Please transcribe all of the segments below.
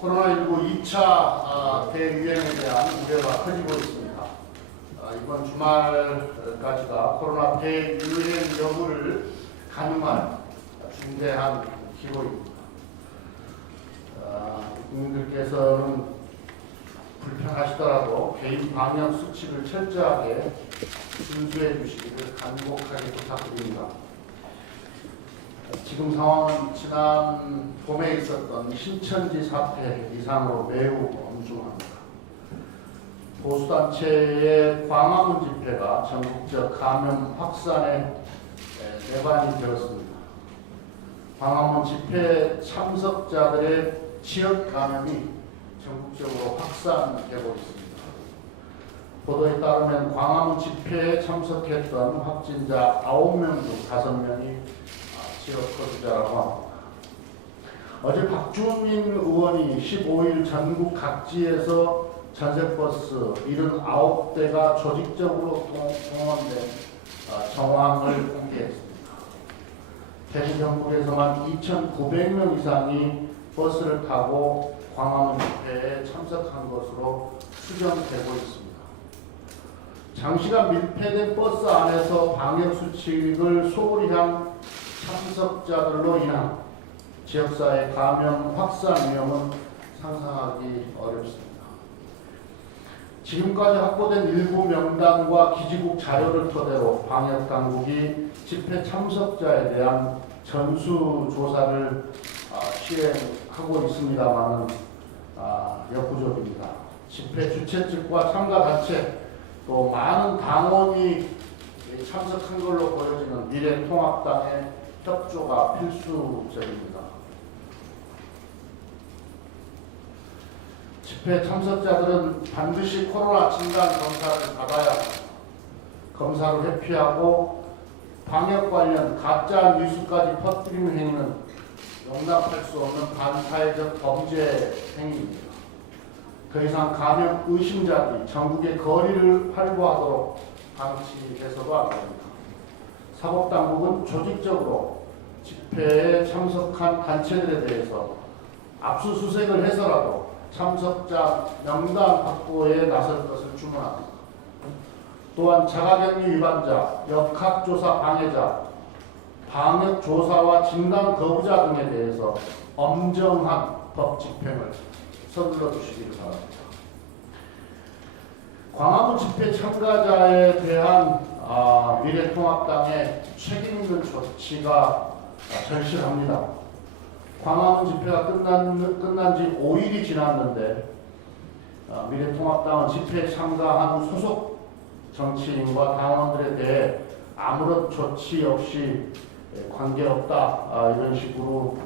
코로나19 2차 대유행에 대한 우려가 커지고 있습니다. 이번 주말까지가 코로나 대유행 여부를 가늠할 중대한 기로입니다. 국민들께서는 불편하시더라도 개인 방역 수칙을 철저하게 준수해 주시기를 간곡하게 부탁드립니다. 지금 상황은 지난 봄에 있었던 신천지 사태 이상으로 매우 엄중합니다. 보수단체의 광화문 집회가 전국적 감염 확산의 내반이 되었습니다. 광화문 집회 참석자들의 지역 감염이 전국적으로 확산되고 있습니다. 보도에 따르면 광화문 집회에 참석했던 확진자 9명 중 5명이 지역 거주자라고 합니다. 어제 박주민 의원이 15일 전국 각지에서 전세버스 79대가 조직적으로 동원된 정황을 공개했습니다. 대구 경북에서만 2,900명 이상이 버스를 타고 광화문 집회에 참석한 것으로 추정되고 있습니다. 장시간 밀폐된 버스 안에서 방역수칙을 소홀히 한 참석자들로 인한 지역사회 감염 확산 위험은 상상하기 어렵습니다. 지금까지 확보된 일부 명단과 기지국 자료를 토대로 방역당국이 집회 참석자에 대한 전수조사를 시행하고 있습니다만 역부족입니다. 집회 주최 측과 참가 단체 또 많은 당원이 참석한 걸로 보여지는 미래통합당의 협조가 필수적입니다. 집회 참석자들은 반드시 코로나 진단 검사를 받아야 합니다. 검사를 회피하고 방역 관련 가짜 뉴스까지 퍼뜨리는 행위는 용납할 수 없는 반사회적 범죄 행위입니다. 더 이상 감염 의심자들이 전국의 거리를 활보하도록 방치해서도 안 됩니다. 사법당국은 조직적으로 집회에 참석한 단체들에 대해서 압수수색을 해서라도 참석자 명단 확보에 나설 것을 주문합니다. 또한 자가격리 위반자, 역학조사 방해자, 방역조사와 진단 거부자 등에 대해서 엄정한 법 집행을 서둘러 주시기를 바랍니다. 광화문 집회 참가자에 대한 미래통합당의 책임있는 조치가 절실합니다. 광화문 집회가 끝난 지 5일이 지났는데 미래통합당은 집회에 참가한 소속 정치인과 당원들에 대해 아무런 조치 없이 관계없다 이런 식으로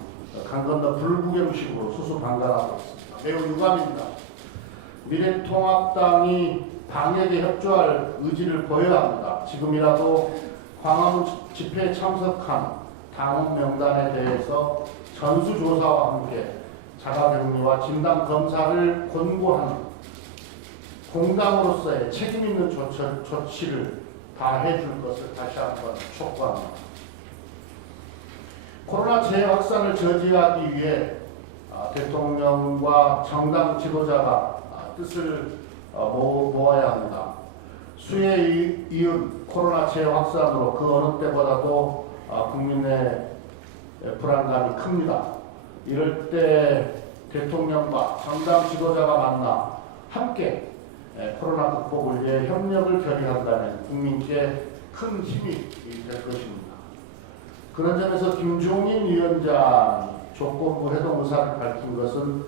강 건너 불구경식으로 수수방관하고 있습니다. 매우 유감입니다. 미래통합당이 방역에 협조할 의지를 보여야 합니다. 지금이라도 광화문 집회에 참석한 당원 명단에 대해서 전수조사와 함께 자가격리와 진단검사를 권고하는 공당으로서의 책임있는 조치를 다해줄 것을 다시 한번 촉구합니다. 코로나 재확산을 저지하기 위해 대통령과 정당 지도자가 뜻을 모아야 합니다. 수해에 이은 코로나 재확산으로 그 어느 때보다도 국민의 불안감이 큽니다. 이럴 때 대통령과 정당 지도자가 만나 함께 코로나 극복을 위해 협력을 결의한다면 국민께 큰 힘이 될 것입니다. 그런 점에서 김종인 위원장이 조건부 회동 의사를 밝힌 것은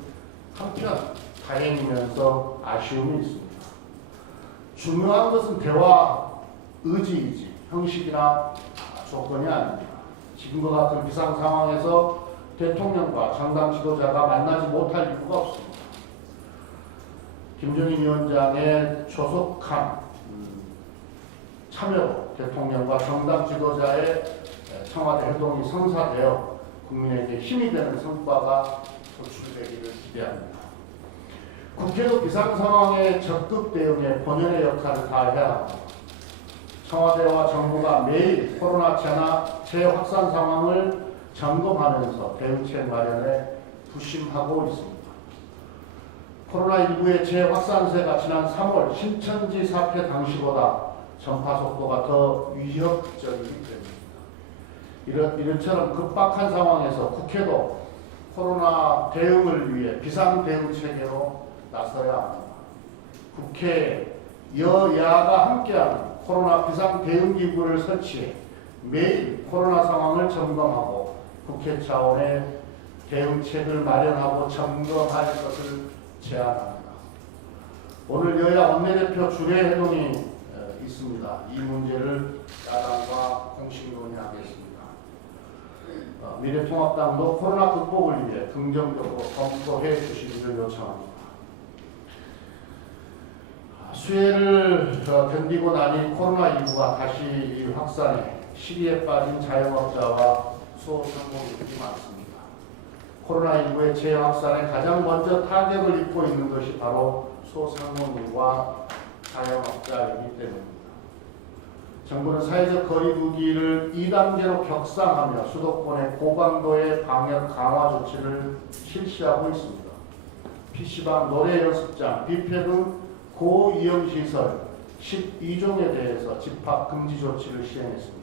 한편 다행이면서 아쉬움이 있습니다. 중요한 것은 대화 의지이지 형식이나 조건이 아닙니다. 지금과 같은 비상 상황에서 대통령과 정당 지도자가 만나지 못할 이유가 없습니다. 김종인 위원장의 조속한 참여로 대통령과 정당 지도자의 청와대 회동이 성사되어 국민에게 힘이 되는 성과가 도출되기를 기대합니다. 국회도 비상 상황에 적극 대응해 본연의 역할을 다해야 합니다. 청와대와 정부가 매일 코로나 재확산 상황을 점검하면서 대응책 마련에 부심하고 있습니다. 코로나19의 재확산세가 지난 3월 신천지 사태 당시보다 전파 속도가 더 위협적이기 때문입니다. 이런처럼 급박한 상황에서 국회도 코로나 대응을 위해 비상대응 체계로 나서야 합니다. 국회에 여야가 함께하는 코로나 비상대응기구를 설치해 매일 코로나 상황을 점검하고 국회 차원의 대응책을 마련하고 점검할 것을 제안합니다. 오늘 여야 원내대표 주례회동이 있습니다. 이 문제를 야당과 공식 논의하겠습니다. 미래통합당도 코로나 극복을 위해 긍정적으로 검토해 주시기를 요청합니다. 수해를 견디고 나니 코로나19가 다시 확산해 시리에 빠진 자영업자와 소상공인들이 많습니다. 코로나19의 재확산에 가장 먼저 타격을 입고 있는 것이 바로 소상공인과 자영업자이기 때문입니다. 정부는 사회적 거리두기를 2단계로 격상하며 수도권의 고강도의 방역 강화 조치를 실시하고 있습니다. PC방, 노래 연습장, 뷔페 등 고위험시설 12종에 대해서 집합 금지 조치를 시행했습니다.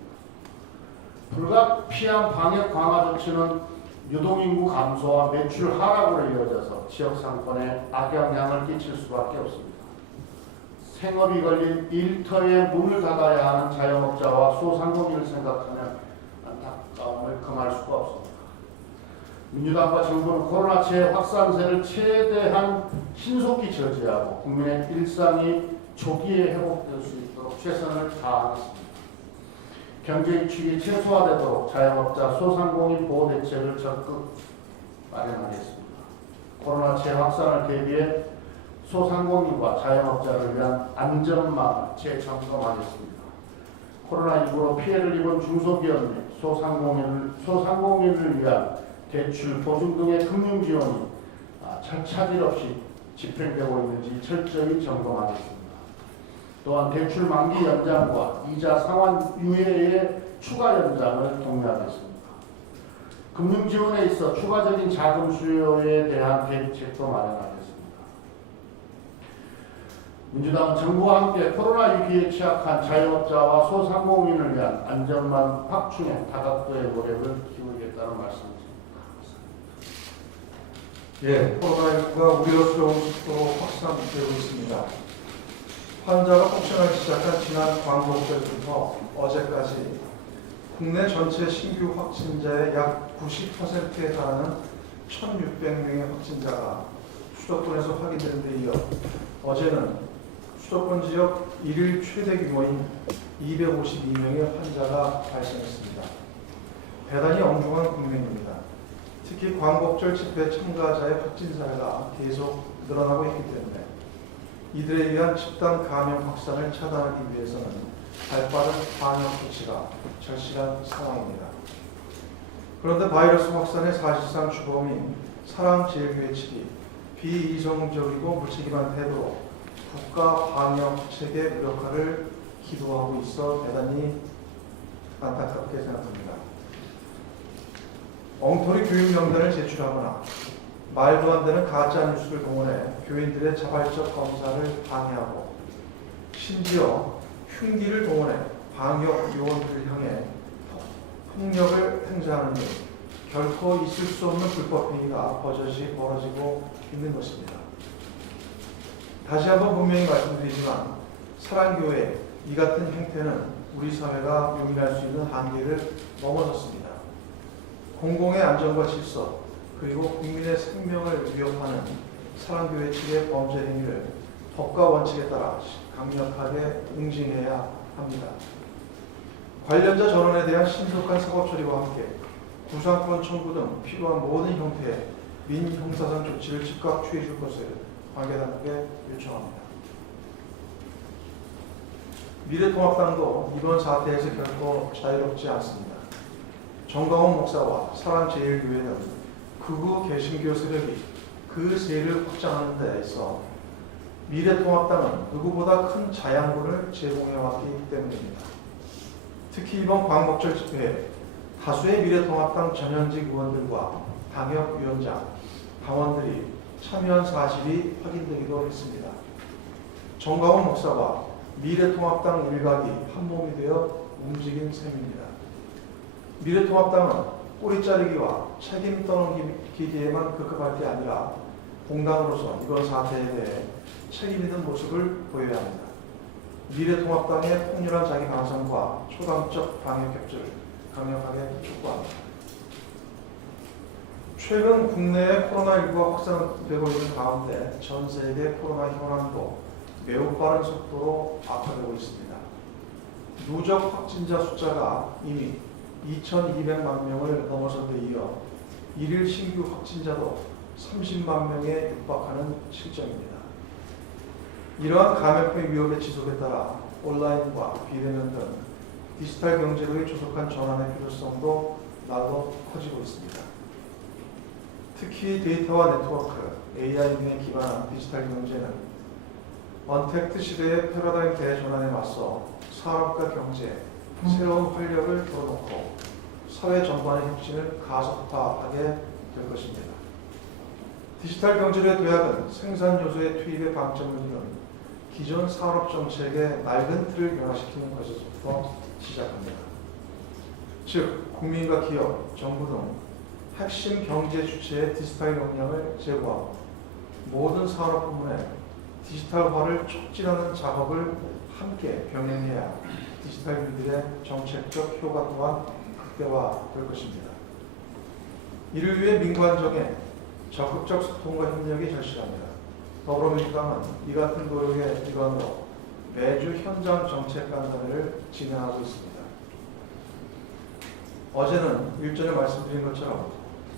불가피한 방역 강화 조치는 유동인구 감소와 매출 하락으로 이어져서 지역 상권에 악영향을 끼칠 수밖에 없습니다. 생업이 걸린 일터에 문을 닫아야 하는 자영업자와 소상공인을 생각하면 안타까움을 금할 수가 없습니다. 민주당과 정부는 코로나 재확산세를 최대한 신속히 저지하고 국민의 일상이 조기에 회복될 수 있도록 최선을 다하겠습니다. 경제 위축이 최소화되도록 자영업자, 소상공인 보호 대책을 적극 마련하겠습니다. 코로나 재확산을 대비해 소상공인과 자영업자를 위한 안전망을 재점검하겠습니다. 코로나19로 피해를 입은 중소기업 및 소상공인을 위한 대출, 보증 등의 금융 지원이 차질 없이 집행되고 있는지 철저히 점검하겠습니다. 또한 대출 만기 연장과 이자 상환 유예의 추가 연장을 독려하겠습니다. 금융 지원에 있어 추가적인 자금 수요에 대한 대책도 마련하겠습니다. 민주당은 정부와 함께 코로나 위기에 취약한 자영업자와 소상공인을 위한 안전망 확충에 다각도의 노력을 기울이겠다는 말씀입니다. 예, 코로나19가 우려스러운 속도로 확산되고 있습니다. 환자가 폭증하기 시작한 지난 광복절부터 어제까지 국내 전체 신규 확진자의 약 90%에 달하는 1,600명의 확진자가 수도권에서 확인된 데 이어 어제는 수도권 지역 일일 최대 규모인 252명의 환자가 발생했습니다. 대단히 엄중한 국면입니다. 특히 광복절 집회 참가자의 확진 사례가 계속 늘어나고 있기 때문에 이들에 의한 집단 감염 확산을 차단하기 위해서는 발빠른 방역 조치가 절실한 상황입니다. 그런데 바이러스 확산의 사실상 주범인 사랑제일교회 측이 비이성적이고 무책임한 태도로 국가 방역 체계 무력화를 기도하고 있어 대단히 안타깝게 생각합니다. 엉터리 교육 명단을 제출하거나 말도 안 되는 가짜 뉴스를 동원해 교인들의 자발적 검사를 방해하고 심지어 흉기를 동원해 방역 요원들을 향해 폭력을 행사하는 등 결코 있을 수 없는 불법 행위가 버젓이 벌어지고 있는 것입니다. 다시 한번 분명히 말씀드리지만 사랑교회 이 같은 행태는 우리 사회가 용인할 수 있는 한계를 넘어섰습니다. 공공의 안전과 질서 그리고 국민의 생명을 위협하는 사랑교회 측의 범죄 행위를 법과 원칙에 따라 강력하게 응징해야 합니다. 관련자 전원에 대한 신속한 사법 처리와 함께 구상권 청구 등 필요한 모든 형태의 민형사상 조치를 즉각 취해 줄 것을 관계당국에 요청합니다. 미래통합당도 이번 사태에서 결코 자유롭지 않습니다. 정광훈 목사와 사랑제일교회는 극우 개신교 세력이 그 세를 확장하는 데 있어 미래통합당은 누구보다 큰 자양분을 제공해왔기 때문입니다. 특히 이번 광복절 집회에 다수의 미래통합당 전현직 의원들과 방역위원장, 당원들이 참여한 사실이 확인되기도 했습니다. 정광훈 목사와 미래통합당 일각이 한몸이 되어 움직인 셈입니다. 미래통합당은 꼬리 자르기와 책임 떠넘기기에만 급급할 게 아니라 공당으로서 이번 사태에 대해 책임 있는 모습을 보여야 합니다. 미래통합당의 폭렬한 자기 방송과 초당적 방역 협조를 강력하게 촉구합니다. 최근 국내에 코로나19가 확산되고 있는 가운데 전 세계 코로나 현황도 매우 빠른 속도로 악화되고 있습니다. 누적 확진자 숫자가 이미 2,200만 명을 넘어선 데 이어 일일 신규 확진자도 30만 명에 육박하는 실정입니다. 이러한 감염병 위협의 지속에 따라 온라인과 비대면 등 디지털 경제로의 조속한 전환의 필요성도 날로 커지고 있습니다. 특히 데이터와 네트워크, AI 등에 기반한 디지털 경제는 언택트 시대의 패러다임 대전환에 맞서 산업과 경제, 새로운 활력을 불어넣고 사회 전반의 혁신을 가속화하게 될 것입니다. 디지털 경제의 도약은 생산 요소의 투입에 방점을 두는 기존 산업 정책의 낡은 틀을 변화시키는 것에서부터 시작합니다. 즉, 국민과 기업, 정부 등 핵심 경제 주체의 디지털 역량을 제고하고 모든 산업 부문에 디지털화를 촉진하는 작업을 함께 병행해야 디지털 기술의 정책적 효과 또한 극대화될 것입니다. 이를 위해 민관정의 적극적 소통과 협력이 절실합니다. 더불어민주당은 이 같은 노력의 일환으로 매주 현장 정책 간담회를 진행하고 있습니다. 어제는 일전에 말씀드린 것처럼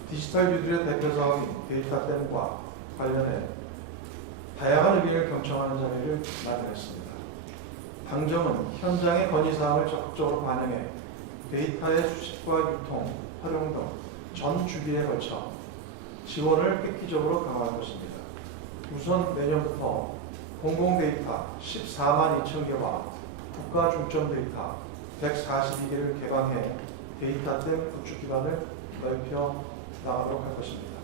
디지털 뉴딜의 대표 사업인 데이터댐과 관련해 다양한 의견을 경청하는 자리를 마련했습니다. 당정은 현장의 건의사항을 적극적으로 반영해 데이터의 수집과 유통, 활용 등 전 주기에 걸쳐 지원을 획기적으로 강화할 것입니다. 우선 내년부터 공공데이터 14만 2천 개와 국가 중점 데이터 142개를 개방해 데이터댐 구축 기반을 넓혀 나가도록 할 것입니다.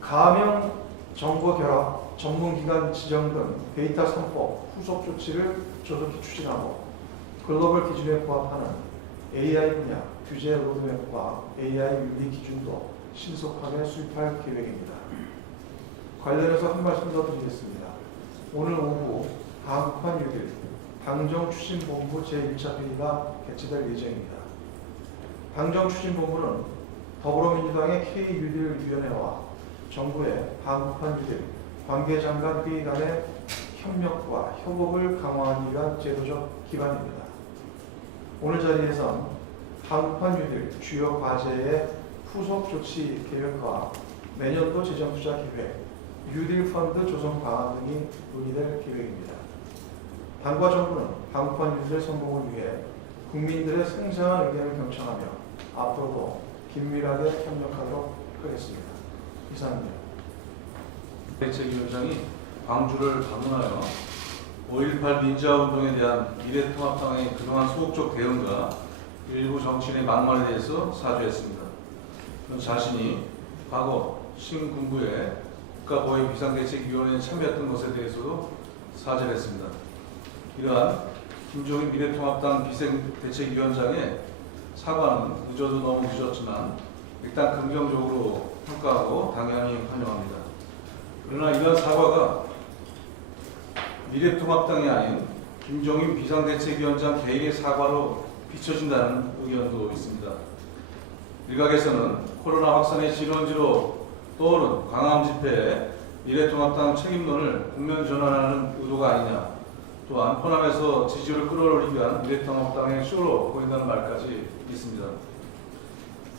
가명 정보 결합, 전문기관 지정 등 데이터 3법 후속 조치를 조속히 추진하고 글로벌 기준에 부합하는 AI 분야 규제 로드맵과 AI 윤리 기준도 신속하게 수립할 계획입니다. 관련해서 한 말씀 더 드리겠습니다. 오늘 오후 한국판 6일 당정추진본부 제1차 회의가 개최될 예정입니다. 당정추진본부는 더불어민주당의 K유딜위원회와 정부의 한국판 6일 관계장관 회의 간의 협력과 협업을 강화하기 위한 제도적 기반입니다. 오늘 자리에선 한국판 6일 주요 과제의 후속 조치 계획과 내년도 재정투자 계획, 뉴딜 펀드 조성 방안 등이 논의될 계획입니다. 당과 정부는 한국판 6일의 성공을 위해 국민들의 생생한 의견을 경청하며 앞으로도 긴밀하게 협력하도록 하겠습니다. 이상입니다. 대책위원장이 광주를 방문하여 5.18 민주화운동에 대한 미래통합당의 그동안 소극적 대응과 일부 정치인의 막말에 대해서 사죄했습니다. 자신이 과거 신군부의 국가보위비상대책위원회에 참여했던 것에 대해서도 사죄를 했습니다. 이러한 김종인 미래통합당 비상대책위원장의 사과는 늦어도 너무 늦었지만 일단 긍정적으로 평가하고 당연히 환영합니다. 그러나 이러한 사과가 미래통합당이 아닌 김종인 비상대책위원장 개인의 사과로 비춰진다는 의견도 있습니다. 일각에서는 코로나 확산의 진원지로 떠오른 광화문 집회에 미래통합당 책임론을 국면 전환하는 의도가 아니냐, 또한 호남에서 지지율을 끌어올리기 위한 미래통합당의 쇼로 보인다는 말까지 있습니다.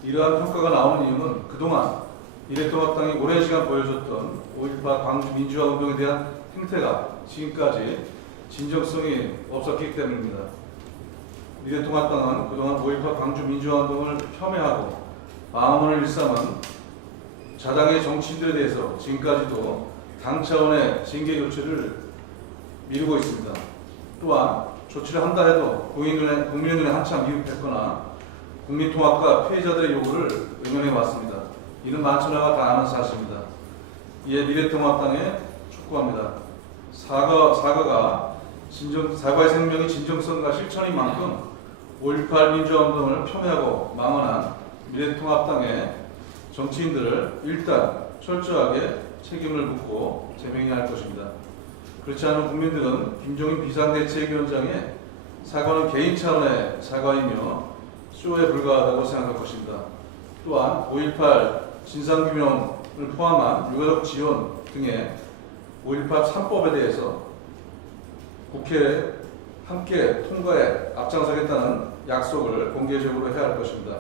이러한 평가가 나오는 이유는 그동안 미래통합당이 오랜 시간 보여줬던 5.18 광주 민주화운동에 대한 행태가 지금까지 진정성이 없었기 때문입니다. 미래통합당은 그동안 5.18 광주 민주화운동을 폄훼하고 망언을 일삼은 자당의 정치인들에 대해서 지금까지도 당 차원의 징계 조치를 미루고 있습니다. 또한 조치를 한다 해도 국민의 눈에 한참 미흡했거나 국민통합과 피해자들의 요구를 응원해 왔습니다. 이는 만천하가 다 아는 사실입니다. 이에 미래통합당에 촉구합니다. 사과의 생명이 진정성과 실천인 만큼 5.18 민주화운동을 폄훼하고 망언한 미래통합당의 정치인들을 일단 철저하게 책임을 묻고 제명해야 할 것입니다. 그렇지 않은 국민들은 김종인 비상대책위원장의 사과는 개인 차원의 사과이며 쇼에 불과하다고 생각할 것입니다. 또한 5.18 진상규명을 포함한 유가족 지원 등의 5.18 3법에 대해서 국회에 함께 통과에 앞장서겠다는 약속을 공개적으로 해야 할 것입니다.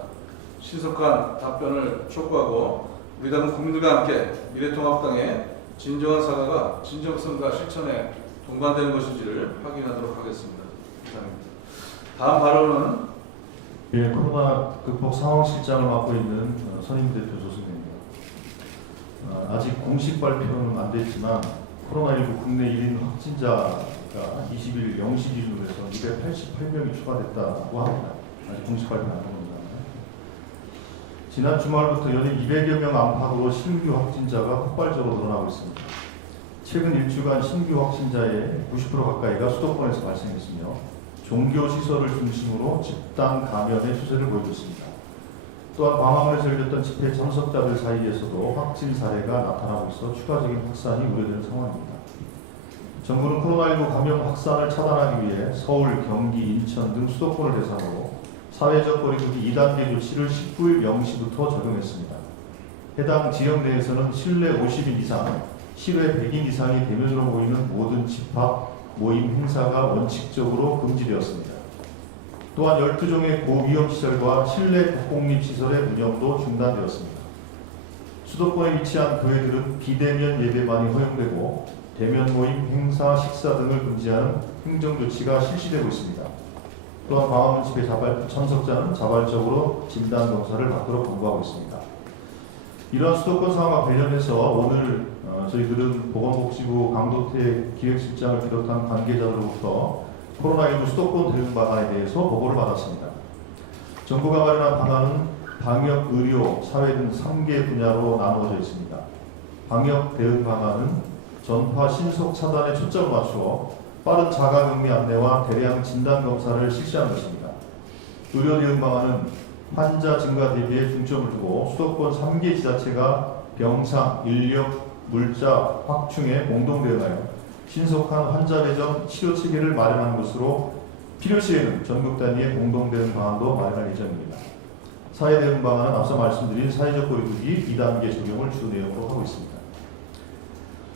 신속한 답변을 촉구하고 우리 당은 국민들과 함께 미래통합당의 진정한 사과가 진정성과 실천에 동반되는 것인지를 확인하도록 하겠습니다. 이상입니다. 다음 발언은 코로나 극복 상황실장을 맡고 있는 선임 대표 조승래입니다. 아직 공식 발표는 안 됐지만 코로나19 국내 1인 확진자가 20일 0시 기준으로 해서 288명이 추가됐다고 합니다. 아직 공식 발표는 안 됩니다. 지난 주말부터 연일 200여 명 안팎으로 신규 확진자가 폭발적으로 늘어나고 있습니다. 최근 일주간 신규 확진자의 90% 가까이가 수도권에서 발생했으며 종교시설을 중심으로 집단 감염의 추세를 보이고 있습니다. 또한 광화문에서 열렸던 집회 참석자들 사이에서도 확진 사례가 나타나고 있어 추가적인 확산이 우려되는 상황입니다. 정부는 코로나19 감염 확산을 차단하기 위해 서울, 경기, 인천 등 수도권을 대상으로 사회적 거리두기 2단계 조치를 19일 0시부터 적용했습니다. 해당 지역 내에서는 실내 50인 이상, 실외 100인 이상이 대면으로 모이는 모든 집합, 모임 행사가 원칙적으로 금지되었습니다. 또한 12종의 고위험시설과 실내 국공립시설의 운영도 중단되었습니다. 수도권에 위치한 교회들은 비대면 예배만이 허용되고 대면 모임, 행사, 식사 등을 금지하는 행정조치가 실시되고 있습니다. 또한 광화문 집회 참석자는 자발적으로 진단검사를 받도록 권고하고 있습니다. 이러한 수도권 상황과 관련해서 오늘 저희들은 보건복지부 강도태 기획실장을 비롯한 관계자들로부터 코로나19 수도권 대응 방안에 대해서 보고를 받았습니다. 정부가 마련한 방안은 방역, 의료, 사회 등 3개 분야로 나누어져 있습니다. 방역 대응 방안은 전파 신속 차단에 초점을 맞추어 빠른 자가격리 안내와 대량 진단 검사를 실시하는 것입니다. 의료 대응 방안은 환자 증가 대비에 중점을 두고 수도권 3개 지자체가 병상, 인력, 물자 확충에 공동 대응하여 신속한 환자 배정 치료 체계를 마련하는 것으로 필요시에는 전국 단위의 공동 대응 방안도 마련할 예정입니다. 사회 대응 방안은 앞서 말씀드린 사회적 거리두기 2단계 적용을 주 내용으로 하고 있습니다.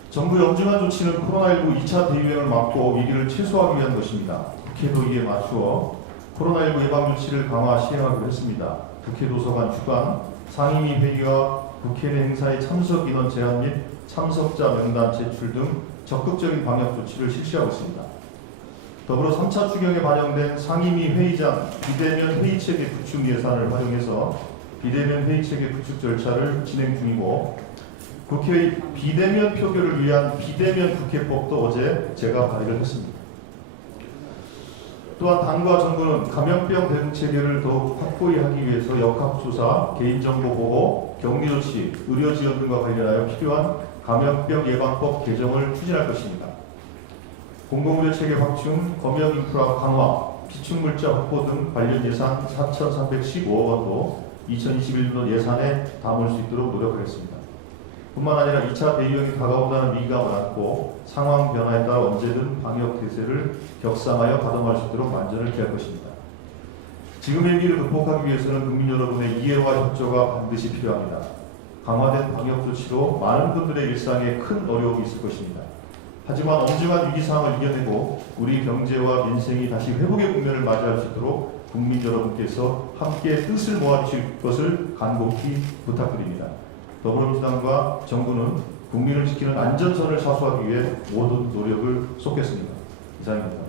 정부 엄중한 조치는 코로나19 2차 대유행을 막고 위기를 최소화하기 위한 것입니다. 국회도 이에 맞추어 코로나19 예방 조치를 강화 시행하기로 했습니다. 국회 도서관 주관, 상임위 회의와 국회 내 행사의 참석 인원 제한 및 참석자 명단 제출 등 적극적인 방역 조치를 실시하고 있습니다. 더불어 3차 추경에 반영된 상임위 회의장 비대면 회의체계 구축 예산을 활용해서 비대면 회의체계 구축 절차를 진행 중이고 국회의 비대면 표결을 위한 비대면 국회법도 어제 제가 발의를 했습니다. 또한 당과 정부는 감염병 대응 체계를 더욱 확고히 하기 위해서 역학조사, 개인정보 보호, 격리조치, 의료지원 등과 관련하여 필요한 감염병 예방법 개정을 추진할 것입니다. 공공의료체계 확충, 검역인프라 강화, 비축물자 확보 등 관련 예산 4,315억 원도 2021년 예산에 담을 수 있도록 노력하겠습니다. 뿐만 아니라 2차 대유행이 다가온다는 위기감을 안고 상황 변화에 따라 언제든 방역 대세를 격상하여 가동할 수 있도록 만전을 기할 것입니다. 지금의 위기를 극복하기 위해서는 국민 여러분의 이해와 협조가 반드시 필요합니다. 강화된 방역 조치로 많은 분들의 일상에 큰 어려움이 있을 것입니다. 하지만 엄중한 위기 상황을 이겨내고 우리 경제와 민생이 다시 회복의 국면을 맞이할 수 있도록 국민 여러분께서 함께 뜻을 모아주실 것을 간곡히 부탁드립니다. 더불어민주당과 정부는 국민을 지키는 안전선을 사수하기 위해 모든 노력을 쏟겠습니다. 이상입니다.